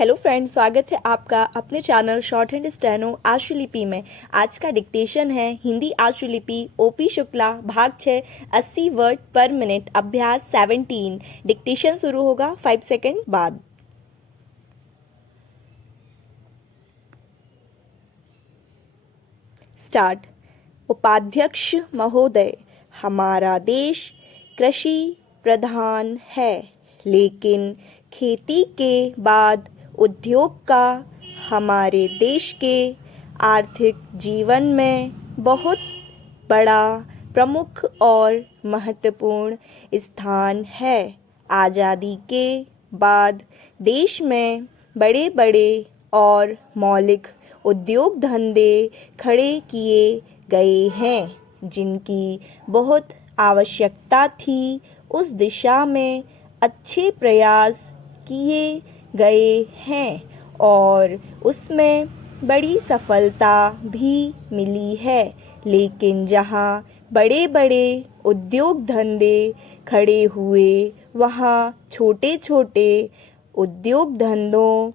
Hello friends, स्वागत है आपका अपने चैनल शॉर्ट हैंड स्टेनो आशुलिपि में। आज का डिक्टेशन है हिंदी आशुलिपि ओपी शुक्ला भाग 6 80 वर्ड पर मिनट अभ्यास 17। डिक्टेशन शुरू होगा 5 सेकंड बाद। स्टार्ट। उपाध्यक्ष महोदय, हमारा देश कृषि प्रधान है, लेकिन खेती के बाद उद्योग का हमारे देश के आर्थिक जीवन में बहुत बड़ा, प्रमुख और महत्वपूर्ण स्थान है। आज़ादी के बाद देश में बड़े बड़े और मौलिक उद्योग धंधे खड़े किए गए हैं, जिनकी बहुत आवश्यकता थी। उस दिशा में अच्छे प्रयास किए गए हैं और उसमें बड़ी सफलता भी मिली है। लेकिन जहाँ बड़े बड़े उद्योग धंधे खड़े हुए, वहाँ छोटे छोटे उद्योग धंधों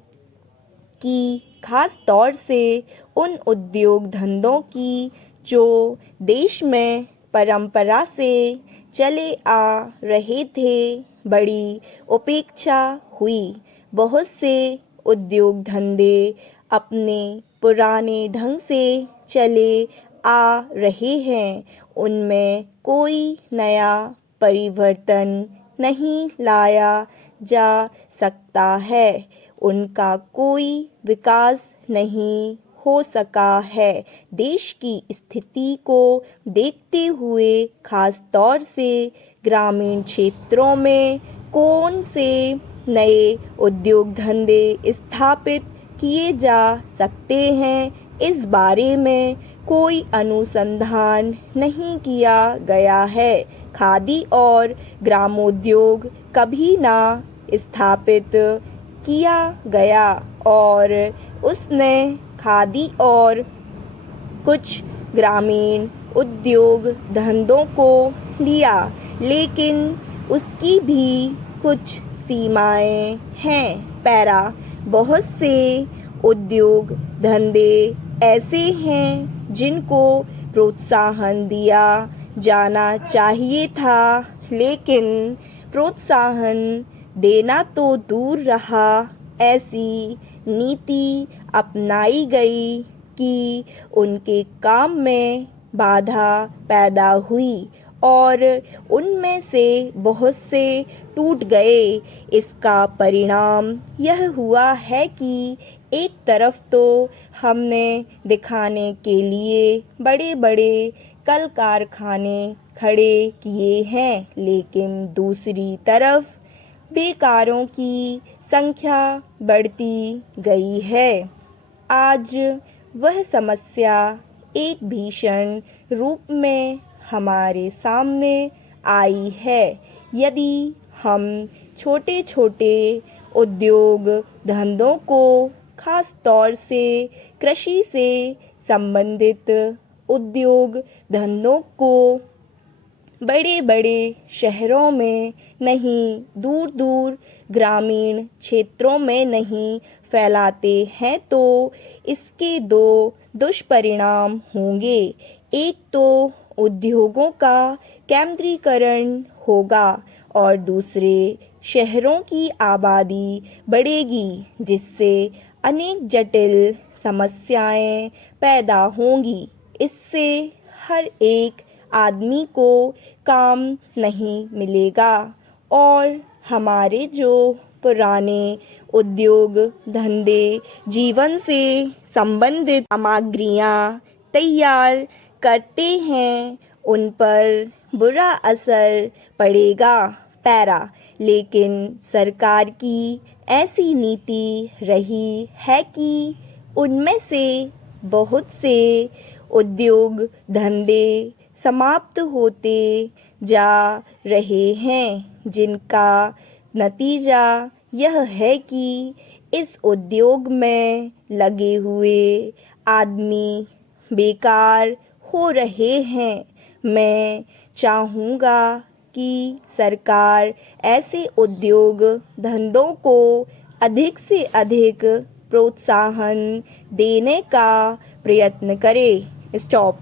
की, खास तौर से उन उद्योग धंधों की जो देश में परंपरा से चले आ रहे थे, बड़ी उपेक्षा हुई। बहुत से उद्योग धंधे अपने पुराने ढंग से चले आ रहे हैं, उनमें कोई नया परिवर्तन नहीं लाया जा सकता है, उनका कोई विकास नहीं हो सका है। देश की स्थिति को देखते हुए खास तौर से ग्रामीण क्षेत्रों में कौन से नए उद्योग धंधे स्थापित किए जा सकते हैं, इस बारे में कोई अनुसंधान नहीं किया गया है। खादी और ग्रामोद्योग कभी ना स्थापित किया गया और उसने खादी और कुछ ग्रामीण उद्योग धंधों को लिया, लेकिन उसकी भी कुछ सीमाएं हैं। पैरा, बहुत से उद्योग धंधे ऐसे हैं जिनको प्रोत्साहन दिया जाना चाहिए था, लेकिन प्रोत्साहन देना तो दूर रहा, ऐसी नीति अपनाई गई कि उनके काम में बाधा पैदा हुई और उनमें से बहुत से टूट गए। इसका परिणाम यह हुआ है कि एक तरफ तो हमने दिखाने के लिए बड़े बड़े कल कारखाने खड़े किए हैं, लेकिन दूसरी तरफ बेकारों की संख्या बढ़ती गई है। आज वह समस्या एक भीषण रूप में हमारे सामने आई है। यदि हम छोटे छोटे उद्योग धंधों को, खास तौर से कृषि से संबंधित उद्योग धंधों को बड़े बड़े शहरों में नहीं, दूर दूर ग्रामीण क्षेत्रों में नहीं फैलाते हैं, तो इसके दो दुष्परिणाम होंगे। एक तो उद्योगों का केंद्रीकरण होगा और दूसरे शहरों की आबादी बढ़ेगी, जिससे अनेक जटिल समस्याएं पैदा होंगी। इससे हर एक आदमी को काम नहीं मिलेगा और हमारे जो पुराने उद्योग धंधे जीवन से संबंधित सामग्रियां तैयार करते हैं, उन पर बुरा असर पड़ेगा। पैरा, लेकिन सरकार की ऐसी नीति रही है कि उनमें से बहुत से उद्योग धंधे समाप्त होते जा रहे हैं, जिनका नतीजा यह है कि इस उद्योग में लगे हुए आदमी बेकार हो रहे हैं। मैं चाहूँगा कि सरकार ऐसे उद्योग धंधों को अधिक से अधिक प्रोत्साहन देने का प्रयत्न करें। स्टॉप।